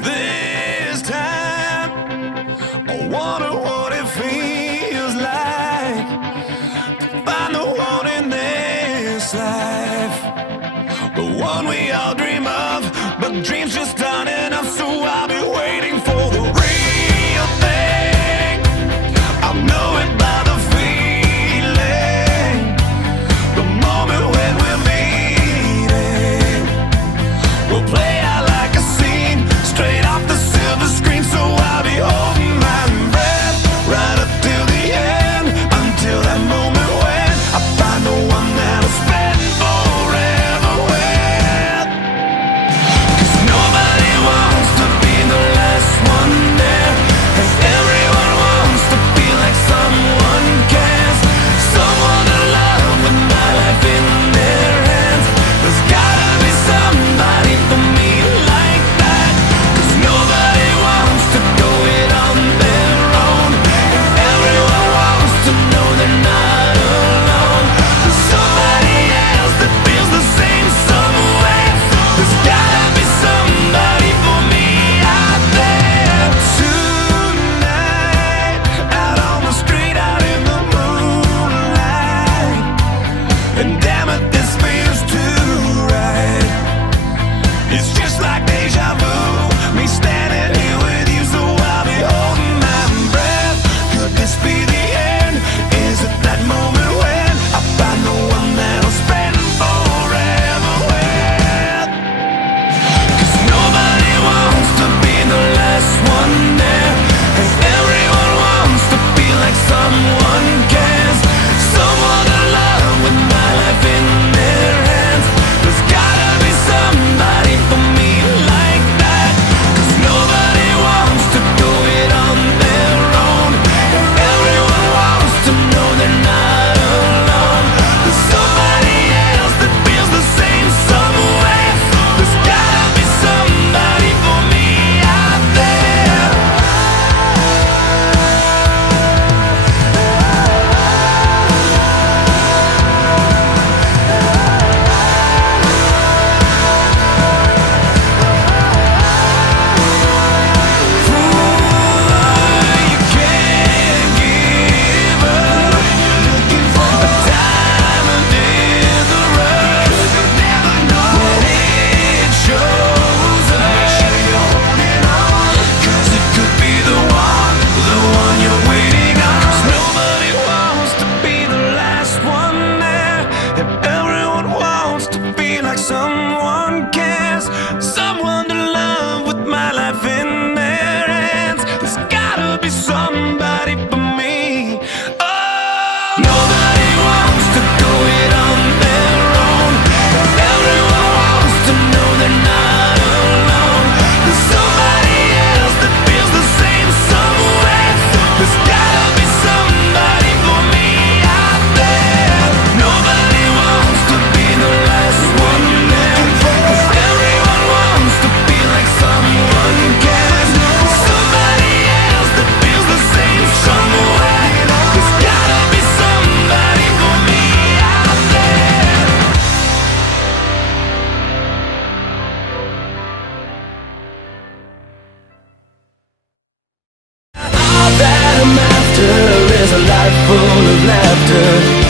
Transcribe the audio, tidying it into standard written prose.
This time, I wonder what it feels like to find the one in this life, the one we all dream of, but dreams just aren't enough. So I'll be waiting for the real thing. I'll know it by the feeling, the moment when we're meeting. We'll play out like a scene straight off the silver screen. So I'll be holding my breath right up till the end, until that moment when I find the one that'll spend forever with. 'Cause nobody wants to be the last one there, and everyone wants to feel like someone cares, someone to love with my life in their hands. There's gotta be somebody for me like that, 'cause nobody wants to go it on their own, and everyone wants to know they're not alone. There's somebody else that feels the same some way. There's gotta be somebody for me out there. Tonight, out on the street, out in the moonlight, and damn it, this feels too right. It's just like deja vu, me standing here with you. So I'll be holding my breath. Could this be the end? Is it that moment when I find the one that'll spend forever with? 'Cause nobody wants to be the last one there, and everyone wants to feel like someone cares, someone to love with my life in their hands. There's gotta be somebody for me like that, 'cause nobody wants to go it on their own, and everyone wants to know they're not alone. There's somebody else that feels the same some way. There's gotta be somebody for me out there. You can't give up. A diamond in the rough, when it shows up. 'Cause it could be the one you're waiting on. 'Cause nobody wants to be the last one there, and everyone wants to feel like someone cares, someone to love with my life in their hands. There's gotta be somebody for me. Oh, nobody wants to go it on their own, and everyone wants to know they're not alone. There's somebody else that feels the same some way. There's gotta be somebody for me out there. Nobody wants to be the last one there, 'cause everyone wants to feel like someone cares, somebody else that feels the same some way. There's gotta be somebody for me out there. All that I'm after is a life full of laughter.